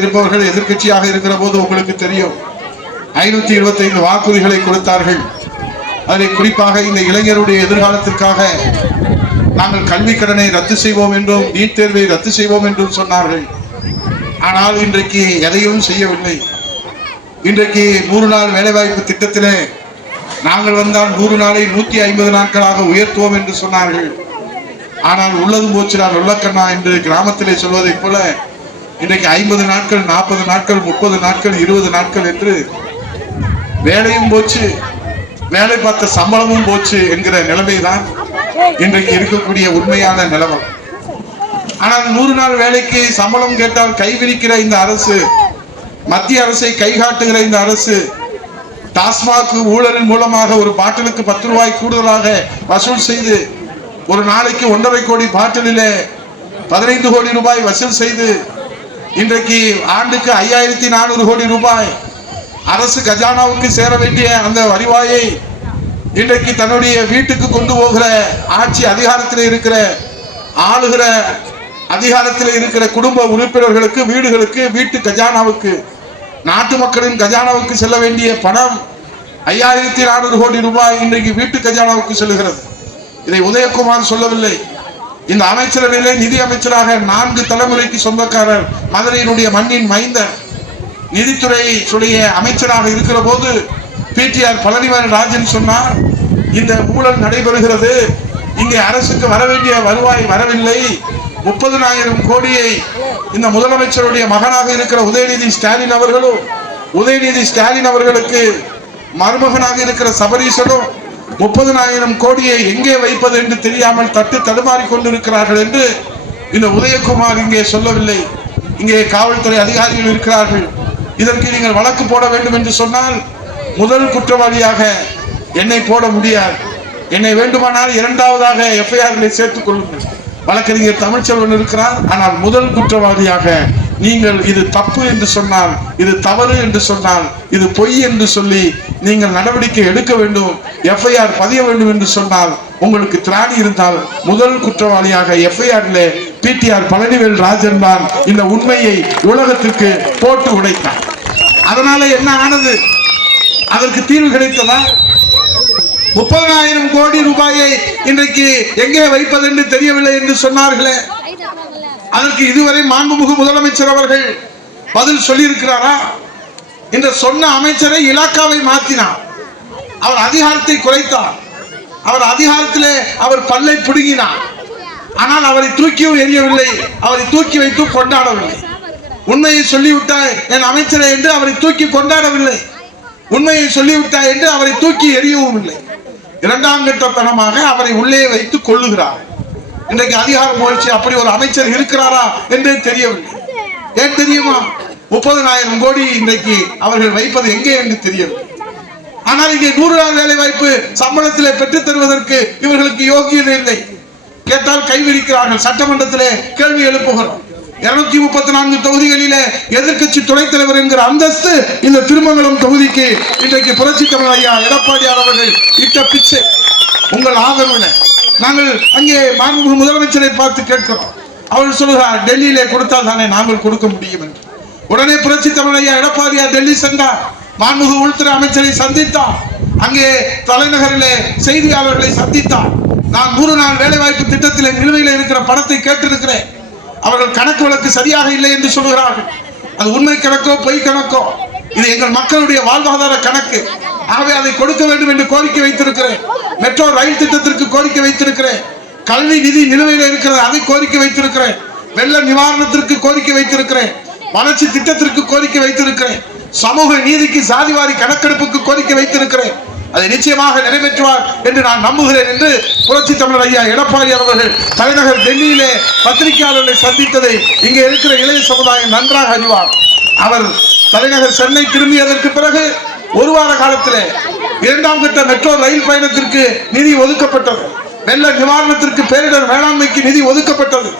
இருப்பவர்கள் எதிர்க்கட்சியாக இருக்கிற போது உங்களுக்கு தெரியும். ஐநூத்தி இருபத்தி ஐந்து வாக்குறுதிகளை கொடுத்தார்கள். அதில் குறிப்பாக இந்த இளைஞருடைய எதிர்காலத்திற்காக நாங்கள் கல்வி கடனை ரத்து செய்வோம் என்றும் நீட் தேர்வை ரத்து செய்வோம் என்றும் சொன்னார்கள். ஆனால் இன்றைக்கு எதையும் செய்யவில்லை. இன்றைக்கு நூறு நாள் வேலைவாய்ப்பு திட்டத்திலே நாங்கள் வந்தால் நூறு நாளை நூத்தி ஐம்பது நாட்களாக உயர்த்துவோம் என்று சொன்னார்கள். ஆனால் உள்ளதும் போச்சுடார் உள்ளக்கண்ணா என்று கிராமத்திலே சொல்வதைப் போல இன்றைக்கு ஐம்பது நாட்கள் நாற்பது நாட்கள் முப்பது நாட்கள் இருபது நாட்கள் என்று வேலையும் போச்சு வேலை பார்த்த சம்பளமும் போச்சு என்கிற நிலைமை தான் இன்றைக்கு இருக்கக்கூடிய உண்மையான நிலவரம் ஆனால் நூறு நாள் வேலைக்கு சம்பளம் கேட்டால் கைவிரிக்கிற இந்த அரசு மத்திய அரசை கைகாட்டுகிற இந்த அரசு டாஸ்மாக் ஊழலின் மூலமாக ஒரு பாட்டிலுக்கு பத்து ரூபாய் கூடுதலாக வசூல் செய்து ஒரு நாளைக்கு ஒன்றரை கோடி பாட்டிலிலே பதினைந்து கோடி ரூபாய் வசூல் செய்து இன்றைக்கு ஆண்டுக்கு ஐயாயிரத்தி நானூறு கோடி ரூபாய் அரசு கஜானாவுக்கு சேர வேண்டிய அந்த வருவாயை இன்றைக்கு தன்னுடைய வீட்டுக்கு கொண்டு போகிற ஆட்சி அதிகாரத்தில் இருக்கிற ஆளுகிற அதிகாரத்தில் இருக்கிற குடும்ப உறுப்பினர்களுக்கு வீடுகளுக்கு வீட்டு கஜானாவுக்கு நாட்டு மக்களின் கஜானாவுக்கு செல்ல வேண்டிய பணம் ஐயாயிரத்தி நானூறு கோடி ரூபாய் இன்றைக்கு வீட்டு கஜானாவுக்கு செல்கிறது இதை உதயகுமார் சொல்லவில்லை. இந்த அமைச்சரவையிலே நிதி அமைச்சராக நான்கு தலைமுறைக்கு சொந்தக்காரர் மதுரையினுடைய மண்ணின் மைந்தர் நிதித்துறை அமைச்சராக இருக்கிற போது பிடிஆர் பழனிவேல் ராஜன் சொன்னார் இந்த ஊழல் நடைபெறுகிறது இங்கே அரசுக்கு வர வேண்டிய வருவாய் வரவில்லை முப்பதுனாயிரம் கோடியை இந்த முதலமைச்சருடைய மகனாக இருக்கிற உதயநிதி ஸ்டாலின் அவர்களும் உதயநிதி ஸ்டாலின் அவர்களுக்கு மருமகனாக இருக்கிற சபரீசனும் முப்பதுனாயிரம் கோடியை எங்கே வைப்பது என்று தெரியாமல் தட்டு தடுமாறிக் கொண்டிருக்கிறார்கள் என்று இந்த உதயகுமார் இங்கே சொல்லவில்லை. இங்கே காவல்துறை அதிகாரிகள் இருக்கிறார்கள். இதற்கு நீங்கள் வழக்கு போட வேண்டும் என்று சொன்னால் முதல் குற்றவாளியாக என்னை போட முடியாது. என்னை வேண்டுமானால் இரண்டாவதாக எஃப்ஐஆர்களை சேர்த்துக் கொள்ளுங்கள். வழக்கறிஞர் தமிழ்ச்செல்வன் இருக்கிறார். ஆனால் முதல் குற்றவாளியாக நீங்கள் இது தப்பு என்று சொன்னால் இது தவறு என்று சொன்னால் இது பொய் என்று சொல்லி நீங்கள் நடவடிக்கை எடுக்க வேண்டும் எஃப்ஐஆர் பதிய வேண்டும் என்று சொன்னால் உங்களுக்கு திராணி இருந்தால் முதல் குற்றவாளியாக எஃப்ஐஆர்ல பிடிஆர் பழனிவேல் ராஜன் தான் இந்த உண்மையை உலகத்திற்கு போட்டு உடைத்தார். அதனால என்ன ஆனது? அதற்கு தீர்வு கிடைத்ததா? முப்பதாயிரம் கோடி ரூபாயை இன்றைக்கு எங்கே வைப்பது என்று தெரியவில்லை என்று சொன்னார்களே. அதற்கு இதுவரை மாண்புமிகு முதலமைச்சர் அவர்கள் பதில் சொல்லியிருக்கிறாரா? என்று சொன்ன அமைச்சரை இலாக்காவை மாற்றினார். அவர் அதிகாரத்தை குறைத்தார். அவர் அதிகாரத்திலே அவர் பல்லை பிடுங்கினார். ஆனால் அவரை தூக்கியும் எரியவில்லை அவரை தூக்கி வைத்து கொண்டாடவில்லை. உண்மையை சொல்லிவிட்டாய் என் அமைச்சரை என்று அவரை தூக்கி கொண்டாடவில்லை. உண்மையை சொல்லிவிட்டாய் என்று அவரை தூக்கி எறியவும் இல்லை இரண்டாம் கட்டத்தனமாக அவரை உள்ளே வைத்து கொள்ளுகிறார். இன்றைக்கு அதிகார முயற்சி அப்படி ஒரு அமைச்சர் இருக்கிறாரா என்றே தெரியவில்லை. ஏன் தெரியுமா? முப்பதனாயிரம் கோடி இன்றைக்கு அவர்கள் வைப்பது எங்கே என்று தெரியவில்லை. ஆனால் இங்கே நூறு நாள் வேலை வாய்ப்பு சம்பளத்திலே பெற்றுத் தருவதற்கு இவர்களுக்கு யோகியது இல்லை. கேட்டால் கைவிரிக்கிறார்கள் சட்டமன்றத்திலே கேள்வி எழுப்புகிறோம். இருநூத்தி முப்பத்தி நான்கு தொகுதிகளிலே எதிர்க்கட்சி துணைத் தலைவர் என்கிற அந்தஸ்து இந்த திருமங்கலம் தொகுதிக்கு இன்றைக்கு புரட்சி தமிழ் ஐயா எடப்பாடியார் அவர்கள் இட்ட பிச்சை. உங்கள் ஆதரவின நாங்கள் அங்கே மாண்புமிகு முதலமைச்சரை பார்த்து கேட்கிறோம். அவர் சொல்கிறார் டெல்லியிலே கொடுத்தால் தானே நாங்கள் கொடுக்க முடியும் என்று. உடனே புரட்சி தமிழையா எடப்பாடியார் டெல்லி சென்றார். மாண்புமிகு உள்துறை அமைச்சரை சந்தித்தார். அங்கே தலைநகரிலே செய்தியாளர்களை சந்தித்தார். நான் நூறு நாள் வேலைவாய்ப்பு திட்டத்தில் நிலுவையில் இருக்கிற பணத்தை கேட்டிருக்கிறேன். அவர்கள் கணக்கு வழக்கு சரியாக இல்லை என்று சொல்கிறார்கள் அது உண்மை கணக்கோ பொய் கணக்கோ. இது எங்கள் மக்களுடைய வாழ்வாதார கணக்கு. ஆகவே அதை கொடுக்க வேண்டும் என்று கோரிக்கை வைத்திருக்கிறேன். மெட்ரோ ரயில் திட்டத்திற்கு கோரிக்கை வைத்திருக்கிறேன். கல்வி நிதி நிலுவையில் இருக்கிறது அதை கோரிக்கை வைத்திருக்கிறேன். வெள்ள நிவாரணத்திற்கு கோரிக்கை வைத்திருக்கிறேன். வளர்ச்சி திட்டத்திற்கு கோரிக்கை வைத்திருக்கிறேன். சமூக நீதிக்கு சாதிவாரி கணக்கெடுப்புக்கு கோரிக்கை வைத்திருக்கிறேன். அதை நிச்சயமாக நிறைவேற்றுவார் என்று நான் நம்புகிறேன் என்று புரட்சி தமிழர் ஐயா எடப்பாடி அவர்கள் தலைநகர் டெல்லியிலே பத்திரிகையாளர்களை சந்தித்ததை இங்கே இருக்கிற இளைய சமுதாயம் நன்றாக அறிவார். அவர் தலைநகர் சென்னை திரும்பியதற்கு பிறகு ஒரு வார காலத்திலே இரண்டாம் கட்ட மெட்ரோ ரயில் பயணத்திற்கு நிதி ஒதுக்கப்பட்டது. வெள்ள நிவாரணத்திற்கு பேரிடர் வேளாண்மைக்கு நிதி ஒதுக்கப்பட்டது.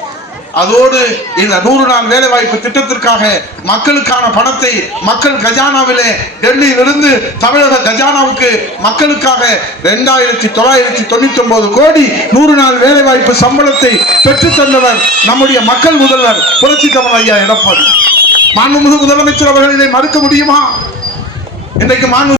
அதோடு இந்த நூறு நாள் வேலை வாய்ப்பு திட்டத்திற்காக மக்களுக்கான பணத்தை மக்கள் கஜானாவிலே டெல்லியிலிருந்து தமிழக கஜானாவுக்கு மக்களுக்காக ரெண்டாயிரத்தி தொள்ளாயிரத்தி தொண்ணூத்தி ஒன்பது கோடி நூறு நாள் வேலை வாய்ப்பு சம்பளத்தை பெற்றுத் தந்தவர் நம்முடைய மக்கள் முதல்வர் புரட்சி தமிழ் ஐயா எடப்பாடி. மாண்புமிகு முதலமைச்சர் அவர்கள் இதை மறுக்க முடியுமா? இன்றைக்கு மாண்பு